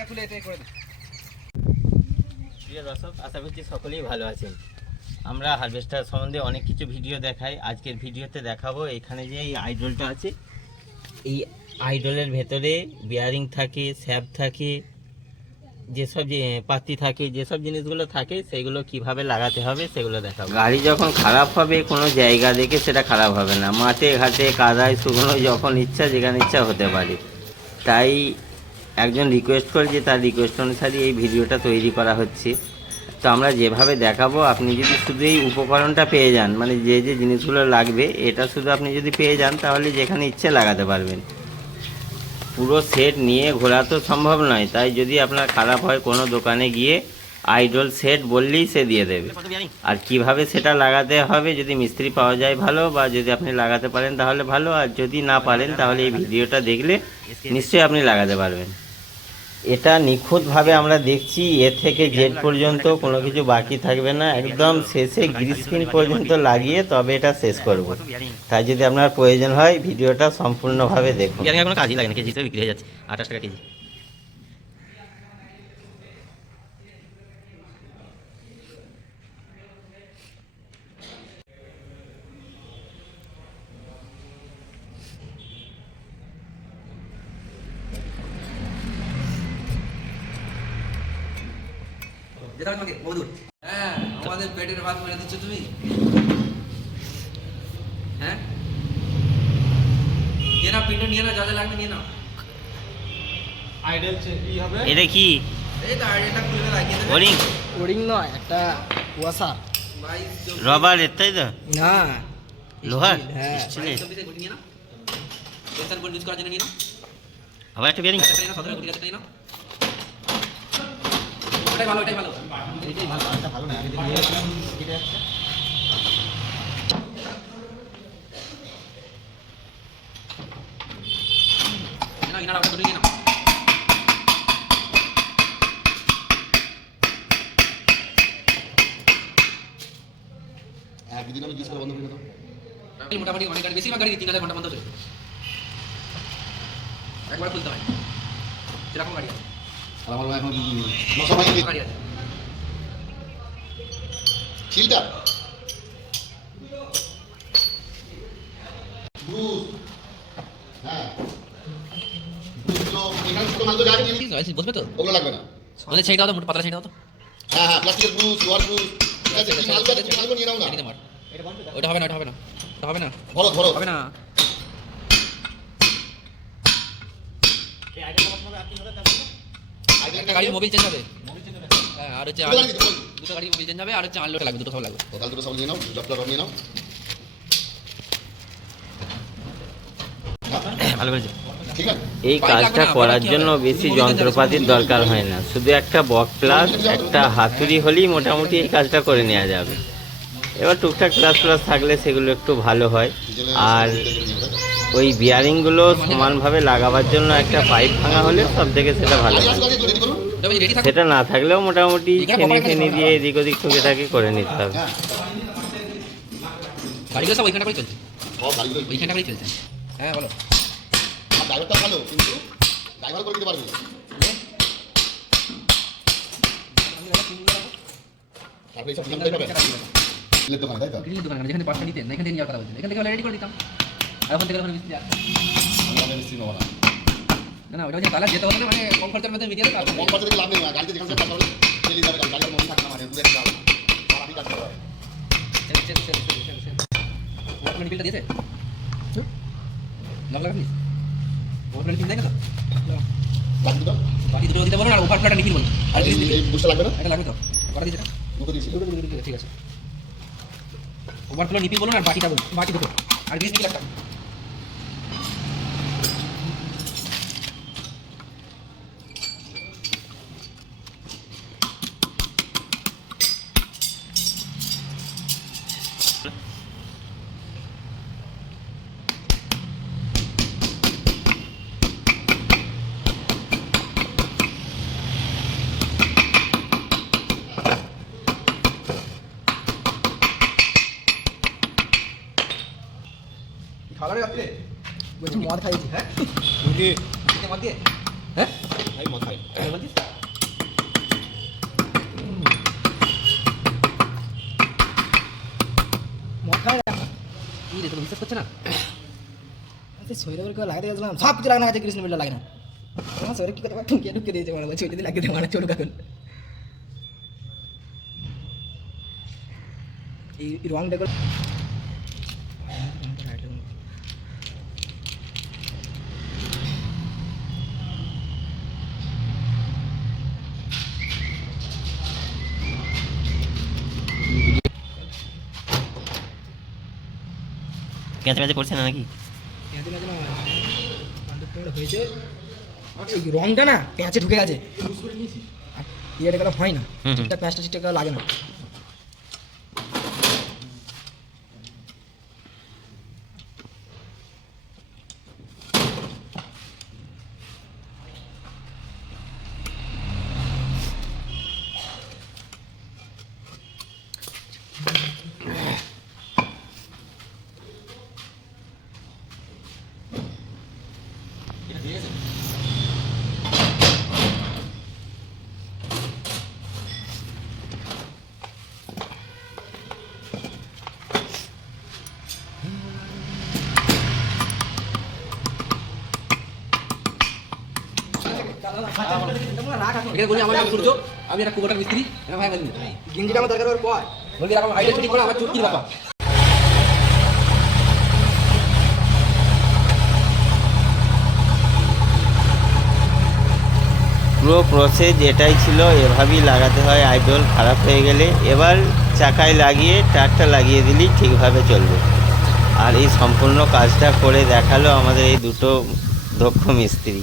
এটা খুলে এটা করে দাও। প্রিয় দর্শক আশা করছি সকলেই ভালো আছেন। আমরা হারভেস্টার সম্বন্ধে অনেক কিছু ভিডিও দেখাই। আজকের ভিডিওতে দেখাবো এখানে যে এই আইডলটা আছে। এই আইডলের ভেতরে বিয়ারিং থাকে স্যাপ থাকে যেসব যে পাতি থাকে যেসব জিনিসগুলো থাকে সেগুলো কীভাবে লাগাতে হবে সেগুলো দেখাবো। গাড়ি যখন খারাপ হবে কোনো জায়গা দেখে সেটা খারাপ হবে না। মাঠে ঘাটে কাদায় শুকনো যখন ইচ্ছা যেখানে ইচ্ছা হতে পারে। তাই একজন রিকোয়েস্ট করে যে তার রিকোয়েস্ট অনুসারে এই ভিডিওটা তৈরি করা হচ্ছে। তো আমরা যেভাবে দেখাবো, আপনি যদি শুধু এই উপকরণটা পেয়ে যান মানে যে যে জিনিসগুলো লাগবে, এটা শুধু আপনি যদি পেয়ে যান, তাহলে যেখানে ইচ্ছে লাগাতে পারবেন। পুরো সেট নিয়ে ঘোরা তো সম্ভব নয়, তাই যদি আপনার খারাপ হয়, কোনো দোকানে গিয়ে আইডল সেট বললেই সে দিয়ে দেবে। আর কীভাবে সেটা লাগাতে হবে, যদি মিস্ত্রি পাওয়া যায় ভালো, বা যদি আপনি লাগাতে পারেন তাহলে ভালো, আর যদি না পারেন, তাহলে এই ভিডিওটা দেখলে নিশ্চয়ই আপনি লাগাতে পারবেন। এটা নিখুঁতভাবে আমরা দেখছি এ থেকে জেড পর্যন্ত কোনো কিছু বাকি থাকবে না। একদম শেষে গ্রিসপিন পর্যন্ত লাগিয়ে তবে এটা শেষ করব। তাই যদি আপনার প্রয়োজন হয় ভিডিওটা সম্পূর্ণভাবে দেখুন। কাজই লাগে না কেজিতে বিক্রি হয়ে যাচ্ছে আঠাশ টাকা কেজি। যেতে হবে তোমাকে বহুদূর হ্যাঁ আমাদের পেটের ভাত মেরে দিচ্ছ তুমি। হ্যাঁ? নিয়ে নাও পিন্ড নিয়ে নাও যা যা লাগবে নিয়ে নাও। আইডল কি হবে? এটা কি? এই তো আইডিয়াটা খুলে লাগিয়ে দেবে। ওরিং। ওরিং নয় একটা কুয়াশা। রবার এর তাই তো? না। লোহার? হ্যাঁ। স্টিলের। বাইশ চব্বিশে গুটি নিয়ে ভালো ইনারা নিয়ে একদিন আমি বন্ধ করে দাও। মোটামুটি অনেক গাড়ি বেশিরভাগ গাড়ি তিন হাজার ঘণ্টা বন্ধ চলে একবার খুলতে হয়। সেরকম গাড়ি আছে। আর আমার এখন। বসবে তো? ওগুলো লাগবে না। আমাদের ছেড়ে দাও তো পাতলা ছেড়ে দাও তো। হ্যাঁ হ্যাঁ প্লাস্টিকের ব্রুস লোহার ব্রুস ঠিক আছে মালগুলো নিয়ে নাও না। ওটা হবে না ওটা হবে না। হবে না। ধরো ধরো হবে না। গাড়ির মোবিল চেঞ্জ হবে। হ্যাঁ আর হচ্ছে দুটো গাড়ি, মোবিল চেঞ্জ হবে আর হচ্ছে আনলোড লাগবে দুটো সব লাগবে। টোটাল দুটো সব নিয়ে নাও নিয়ে নাও। ভালো করেছে। এই কাজটা করার জন্য বেশি যন্ত্রপাতির দরকার হয় না। শুধু একটা বক প্লাস একটা হাতুড়ি হলেই মোটামুটি এই কাজটা করে নেওয়া যাবে। এবার টুকটাক প্লাস প্লাস থাকলে সেগুলো একটু ভালো হয়। আর ওই বিয়ারিংগুলো সমানভাবে লাগাবার জন্য একটা পাইপ ভাঙা হলে সব থেকে সেটা ভালো হয়। সেটা না থাকলেও মোটামুটি এখানে ফেনি ফেনি দিয়ে এদিক ওদিক ঠুকে টাকে করে নিতে হবে। হ্যাঁ। গাড়িগুলো সব ওইখানটা করে চলছে? সব গাড়িগুলো ওইখানটা করেই চলছে। হ্যাঁ বলো। ড্রাইভারটা ভালো কিন্তু ড্রাইভার করে দিতে পারবে তারপরে এইসব কিনতে হবে কিনতে দোকানে তাই তো? গ্রিল দোকান যেখানে পাঁচটা নিতেন এখান থেকে নিয়ে যাওয়ার কথা বলছেন এখান থেকে রেডি করে দিতাম। আর ওখান থেকে ওখানে মিস্ত্রি। আমি মিস্ত্রি নেব না। না না ওটা হচ্ছে তাহলে যেতে হবে না মানে কম খরচার মধ্যে মিটিয়ে দেবে কম খরচা লাভ নেই গাড়িতে যেখানে কাজ করবে ডেলি যাবে গাড়ি গাড়ির মধ্যে থাকবে না মানে দূরে যাবে আর আমি কাজ করব ওয়াটম্যান বিলটা দিয়েছে? লাগা প্লিজ ওয়াটম্যান বিল দেয় না তো? লাগবে দুটো? বাকি দুটো দিতে বলুন আর ওভার প্লাটা নিখিল বলুন আর বুঝতে লাগবে না? এটা লাগবে তো করা দিয়েছে দুটো দিয়েছি। ঠিক আছে। ওভার প্লাট নিপিল বলুন আর বাকিটা বলুন বাকি দুটো। আর গ্রিস নিখিল একটা বলছি মদ খাইছি হ্যাঁ? মত দিয়ে? হ্যাঁ? ভাই মদ খাই। বলছিস? মদ কি বিশ্বাস করছে না? আমি শরীরে করে লাগাতে গেছিলাম। সব কিছু লাগানো আছে কৃষ্ণ বিল্লা লাগে না আমার শরীরে কি করতে ঢুকিয়ে দিয়েছে মারা বলছে ওই যদি লাগিয়ে মারা চলুক এখন এই এই রং দেখো ক্যাঁচে ম্যাচে পড়ছে না নাকি? হয়েছে। রংটা না পেঁয়াজে ঢুকে গেছে। ইয়েটা গেলে হয় না। ঠিকঠাক পেঁয়াজটা ঠিকঠাক লাগে না। এখানে বলি আমার নাম সূর্য আমি একটা কুবোটার মিস্ত্রি হ্যাঁ ভাই গেঞ্জিটা আমার দরকার হওয়ার পর আইডিয়া ছুটি করে আমার ব্যাপার পুরো প্রসেস এটাই ছিল এভাবেই লাগাতে হয় আইডল খারাপ হয়ে গেলে। এবার চাকায় লাগিয়ে টারটা লাগিয়ে দিলেই ঠিকভাবে চলবে। আর এই সম্পূর্ণ কাজটা করে দেখাল আমাদের এই দুটো দক্ষ মিস্ত্রি।